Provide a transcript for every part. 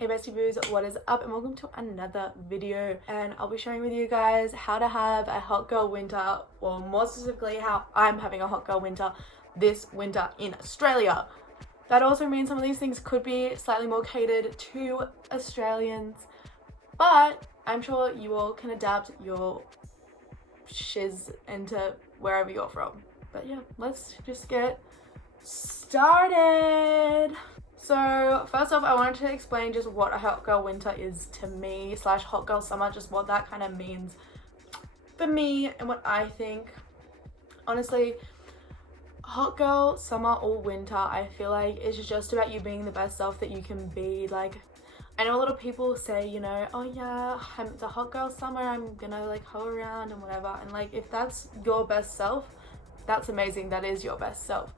Hey bestie boos, what is up and welcome to another video, and I'll be sharing with you guys how to have a hot girl winter, or more specifically how I'm having a hot girl winter this winter in Australia. That also means some of these things could be slightly more catered to Australians, but I'm sure you all can adapt your shiz into wherever you're from. But yeah, let's just get started. So first off, I wanted to explain just what a hot girl winter is to me / hot girl summer, just what that kind of means for me and what I think. Honestly, hot girl summer or winter, I feel like it's just about you being the best self that you can be. Like, I know a lot of people say, you know, oh yeah, it's a hot girl summer, I'm gonna like hoe around and whatever, and like if that's your best self, that's amazing, that is your best self.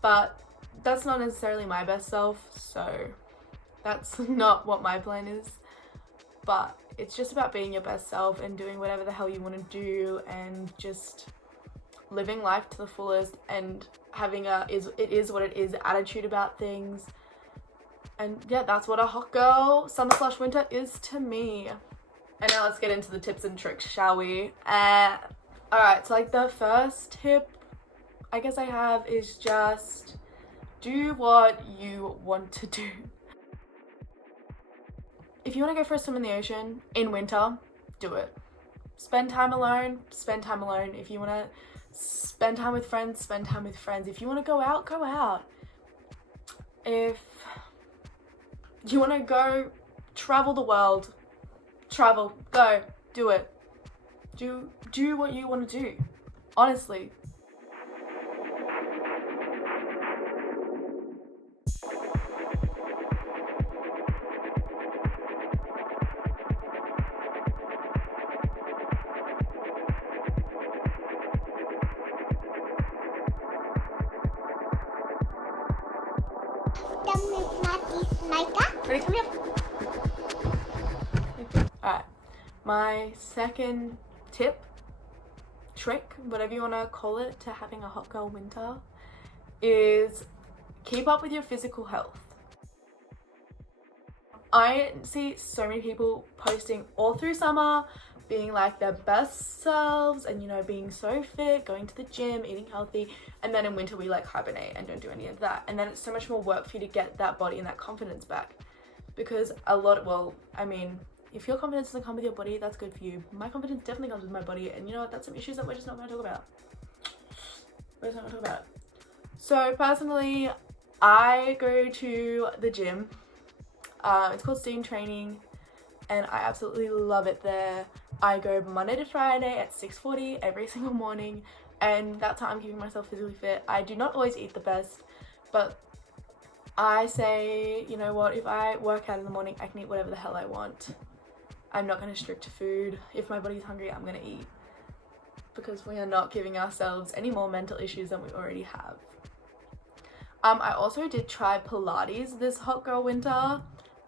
But that's not necessarily my best self, so that's not what my plan is. But it's just about being your best self and doing whatever the hell you want to do and just living life to the fullest and having it is what it is attitude about things. And yeah, that's what a hot girl summer / winter is to me. And now let's get into the tips and tricks, shall we? Alright, so like the first tip I guess I have is just do what you want to do. If you want to go for a swim in the ocean in winter, do it. Spend time alone, spend time alone. If you want to spend time with friends, spend time with friends. If you want to go out, go out. If you want to go travel the world, travel, go, do it. Do what you want to do, honestly. Ready, come here. Alright, my second tip, trick, whatever you want to call it, to having a hot girl winter is keep up with your physical health. I see so many people posting all through summer being like their best selves and, you know, being so fit, going to the gym, eating healthy, and then in winter we like hibernate and don't do any of that, and then it's so much more work for you to get that body and that confidence back. Because if your confidence doesn't come with your body, that's good for you. My confidence definitely comes with my body, and you know what, that's some issues that we're just not going to talk about. So personally, I go to the gym. It's called Steam Training, and I absolutely love it there. I go Monday to Friday at 6:40 every single morning, and that's how I'm keeping myself physically fit. I do not always eat the best, but I say, you know what, if I work out in the morning, I can eat whatever the hell I want. I'm not going to restrict to food. If my body's hungry, I'm going to eat, because we are not giving ourselves any more mental issues than we already have. I also did try Pilates this hot girl winter,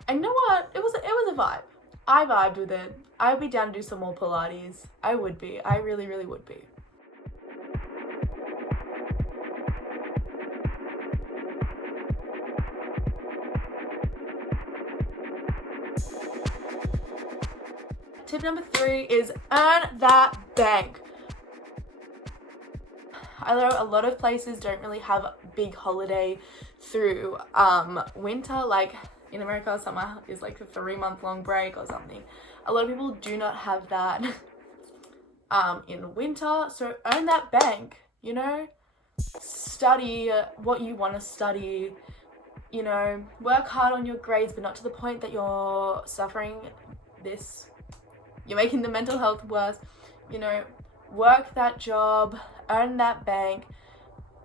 and you know what, it was a vibe. I vibed with it. I would be down to do some more Pilates. I would be. I really, really would be. Tip number 3 is earn that bank. I know a lot of places don't really have a big holiday through winter. Like in America, summer is like a 3-month-long break or something. A lot of people do not have that in winter. So earn that bank, you know? Study what you want to study, you know, work hard on your grades, but not to the point that you're suffering this. You're making the mental health worse. You know, work that job, earn that bank,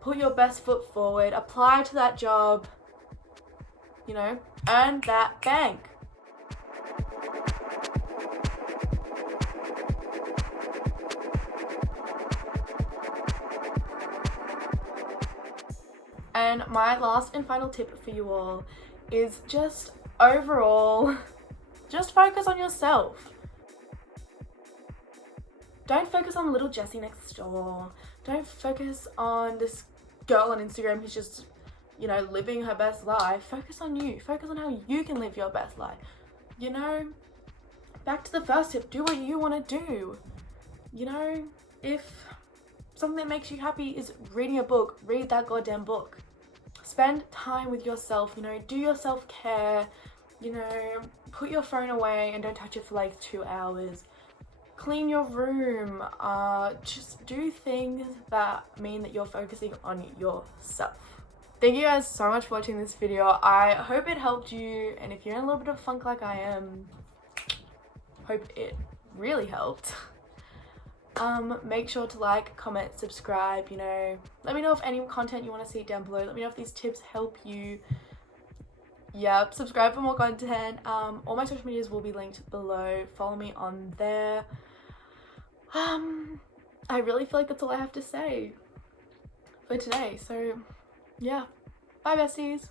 put your best foot forward, apply to that job, you know, earn that bank. And my last and final tip for you all is just overall, just focus on yourself. Don't focus on little Jessie next door. Don't focus on this girl on Instagram who's just you know, living her best life, focus on you. Focus on how you can live your best life. You know, back to the first tip, do what you want to do. You know, if something that makes you happy is reading a book, read that goddamn book. Spend time with yourself, you know, do your self-care, you know, put your phone away and don't touch it for like 2 hours. Clean your room, just do things that mean that you're focusing on yourself. Thank you guys so much for watching this video. I hope it helped you, and if you're in a little bit of funk like I am, hope it really helped. Make sure to like, comment, subscribe, you know, let me know if any content you want to see down below. Let me know if these tips help you. Yep, subscribe for more content. All my social medias will be linked below. Follow me on there. I really feel like that's all I have to say for today. So yeah, bye besties.